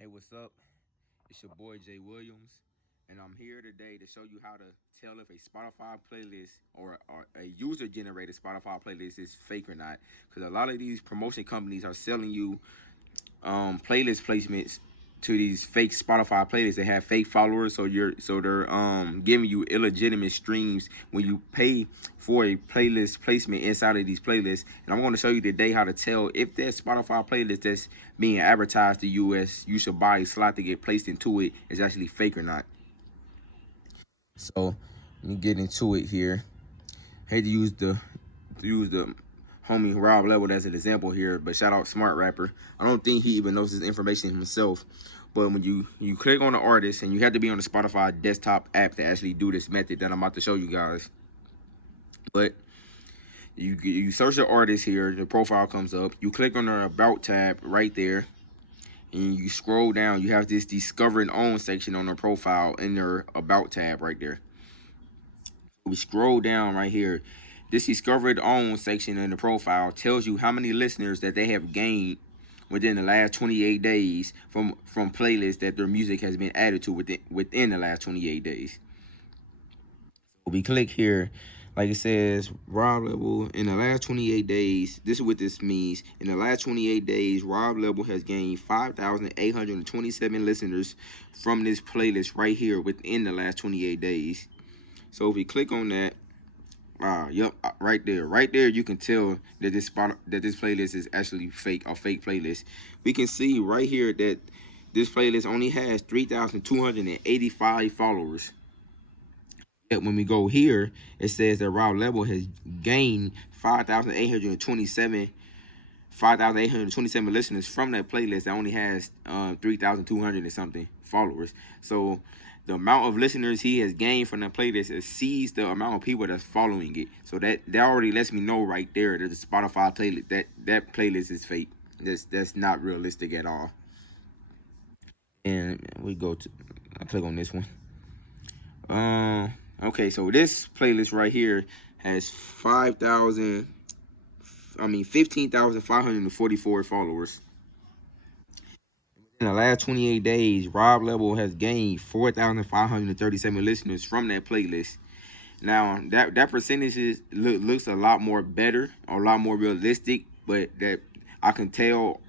Hey, what's up? It's your boy Jay Williams, and I'm here today to show you how to tell if a Spotify playlist or a user generated Spotify playlist is fake or not. Because a lot of these promotion companies are selling you playlist placements to these fake Spotify playlists that have fake followers, so they're giving you illegitimate streams when you pay for a playlist placement inside of these playlists. And I'm going to show you today how to tell if that Spotify playlist that's being advertised to you as you should buy a slot to get placed into it is actually fake or not. So let me get into it here. I hate to use the homie Rob Level as an example here, but shout out Smart Rapper. I don't think he even knows this information himself. But when you click on the artist, and you have to be on the Spotify desktop app to actually do this method that I'm about to show you guys. But you search the artist here, the profile comes up. You click on the About tab right there, and you scroll down. You have this Discover and Own section on their profile in their About tab right there. We scroll down right here. This discovered own section in the profile tells you how many listeners that they have gained within the last 28 days from playlists that their music has been added to within the last 28 days. We click here, like it says, Rob Level in the last 28 days. This is what this means. In the last 28 days, Rob Level has gained 5,827 listeners from this playlist right here within the last 28 days. So if we click on that, yep, right there, you can tell that this playlist is actually fake, a fake playlist. We can see right here that this playlist only has 3,285 followers. Yet when we go here, it says that Rob Level has gained 5,827 listeners from that playlist that only has 3,200 and something followers. So the amount of listeners he has gained from that playlist exceeds the amount of people that's following it. So that already lets me know right there that the Spotify playlist that playlist is fake. That's not realistic at all. And we go to I click on this one. Okay, so this playlist right here has 15,544 followers. In the last 28 days, Rob Level has gained 4,537 listeners from that playlist. Now, that looks a lot more better, a lot more realistic, but that I can tell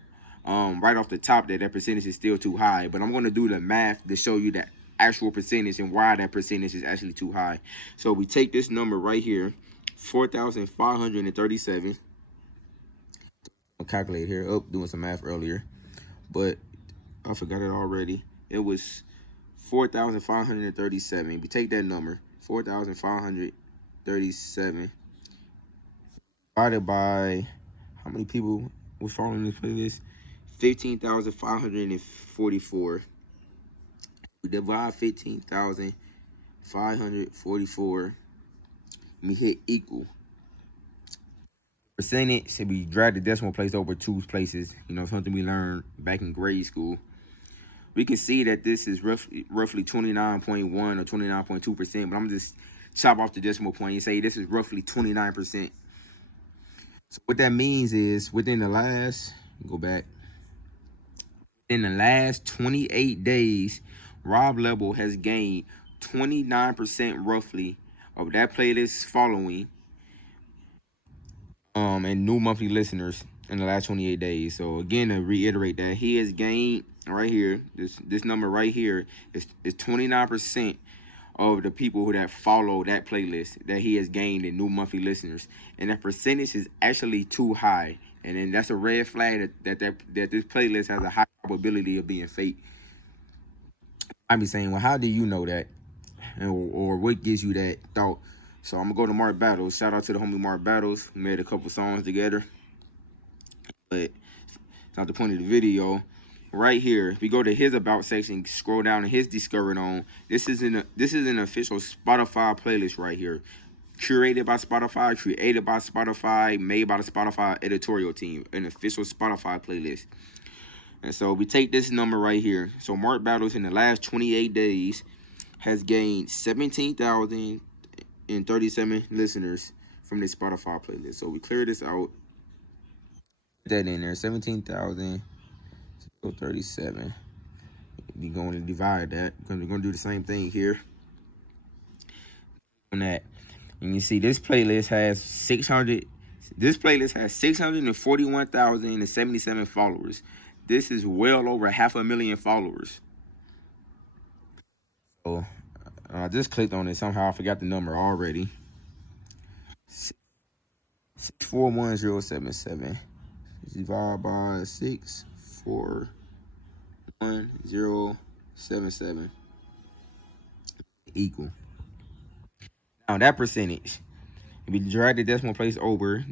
right off the top that percentage is still too high. But I'm going to do the math to show you the actual percentage and why that percentage is actually too high. So we take this number right here, 4,537. I'll calculate here. Oh, doing some math earlier, but I forgot it already. It was 4,537. We take that number, 4,537, divided by how many people were following this playlist? 15,544. We divide 15,544. We hit equal. Percentage, so we drag the decimal place over two places. You know, something we learned back in grade school. We can see that this is roughly 29.1 or 29.2%, but I'm just chop off the decimal point and say this is roughly 29%. So what that means is go back, in the last 28 days, Rob Level has gained 29% roughly of that playlist following and new monthly listeners in the last 28 days. So again, to reiterate that he has gained right here, this number right here is 29% of the people who that follow that playlist that he has gained in new monthly listeners, and that percentage is actually too high. And then that's a red flag that this playlist has a high probability of being fake. I be saying, well, how do you know that, or what gives you that thought? So I'm gonna go to Mark Battles. Shout out to the homie Mark Battles. We made a couple songs together, but it's not the point of the video. Right here, if we go to his about section, scroll down to his discovered on. This is an official Spotify playlist right here, curated by Spotify, created by Spotify, made by the Spotify editorial team, an official Spotify playlist. And so we take this number right here. So Mark Battles in the last 28 days has gained 17,037 listeners from this Spotify playlist. So we clear this out. Put that in there, 17,037. We're going to divide that because we're going to do the same thing here. On that, and you see this playlist has 600. This playlist has 641,077 followers. This is well over 500,000 followers. So I just clicked on it. Somehow I forgot the number already. 641077 divided by 641,077 equal. Now that percentage, if we drag the decimal place over,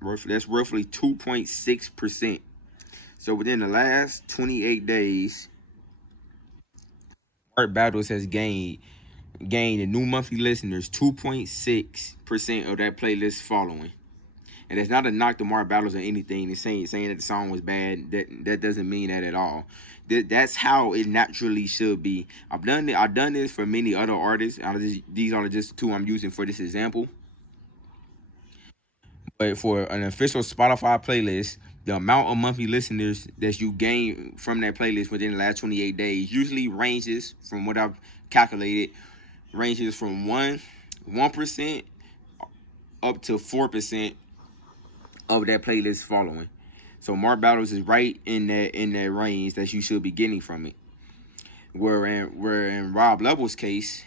that's roughly 2.6%. So within the last 28 days, Art Battles has gained a new monthly listeners, 2.6% of that playlist following. And that's not a knock to Mark Battles or anything. It's saying that the song was bad. That doesn't mean that at all. That's how it naturally should be. I've done this for many other artists. These are just two I'm using for this example. But for an official Spotify playlist, the amount of monthly listeners that you gain from that playlist within the last 28 days usually ranges, from what I've calculated, ranges from 1% up to 4% of that playlist following. So Mark Battles is right in that range that you should be getting from it. Where in Rob Level's case,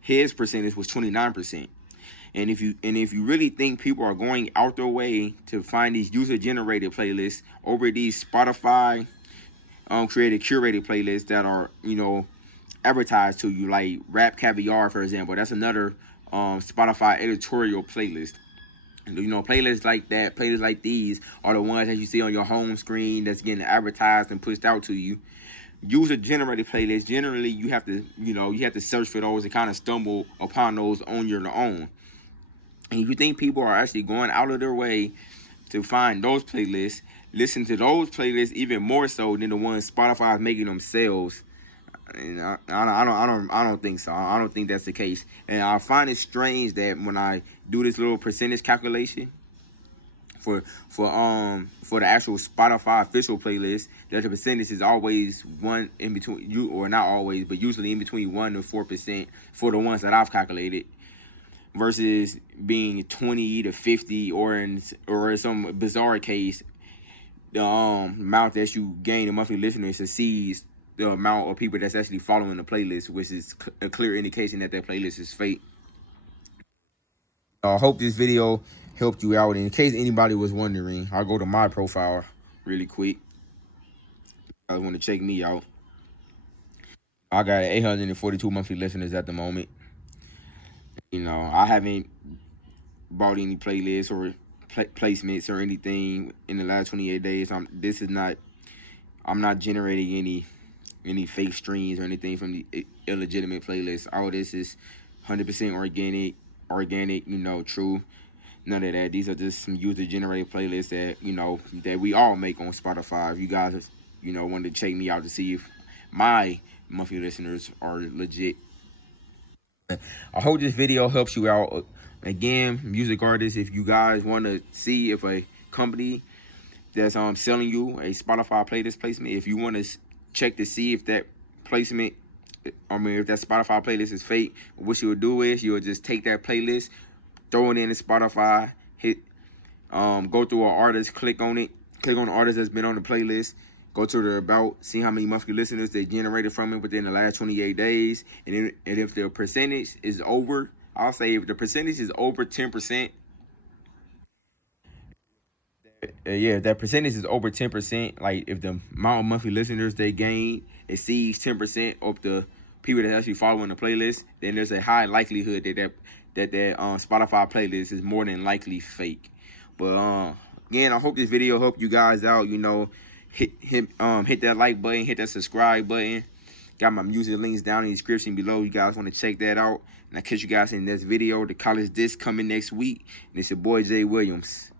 his percentage was 29%. And if you really think people are going out their way to find these user generated playlists over these Spotify curated playlists that are, advertised to you, like Rap Caviar, for example, that's another Spotify editorial playlist. Playlists like that, playlists like these are the ones that you see on your home screen that's getting advertised and pushed out to you. User generated playlists, generally you have to search for those and kind of stumble upon those on your own. And if you think people are actually going out of their way to find those playlists, listen to those playlists even more so than the ones Spotify is making themselves. And I don't think so. I don't think that's the case. And I find it strange that when I do this little percentage calculation for the actual Spotify official playlist, that the percentage is always one in between, or not always, but usually in between 1% and 4% for the ones that I've calculated, versus being 20 to 50, or in some bizarre case, the amount that you gain in monthly listeners exceeds the amount of people that's actually following the playlist, which is a clear indication that playlist is fake. I hope this video helped you out. In case anybody was wondering, I'll go to my profile really quick. I want to check me out. I got 842 monthly listeners at the moment. I haven't bought any playlists or placements or anything in the last 28 days. I'm not generating any fake streams or anything from the illegitimate playlists. All this is 100% organic, true. None of that. These are just some user-generated playlists that we all make on Spotify. If you guys, want to check me out to see if my monthly listeners are legit. I hope this video helps you out. Again, music artists, if you guys want to see if a company that's selling you a Spotify playlist placement, if you want to check to see if that placement, if that Spotify playlist is fake, what you would do is you'll just take that playlist, throw it in the Spotify, hit go through an artist, click on the artist that's been on the playlist, go to the about, see how many monthly listeners they generated from it within the last 28 days, and if the percentage is over, I'll say if the percentage is over 10%, if that percentage is over 10%, like if the amount of monthly listeners they gain exceeds 10% of the people that actually following the playlist, then there's a high likelihood that Spotify playlist is more than likely fake. But again, I hope this video helped you guys out. Hit that like button, hit that subscribe button. Got my music links down in the description below. You guys want to check that out. And I'll catch you guys in the next video. The college disc coming next week. And it's your boy Jay Williams.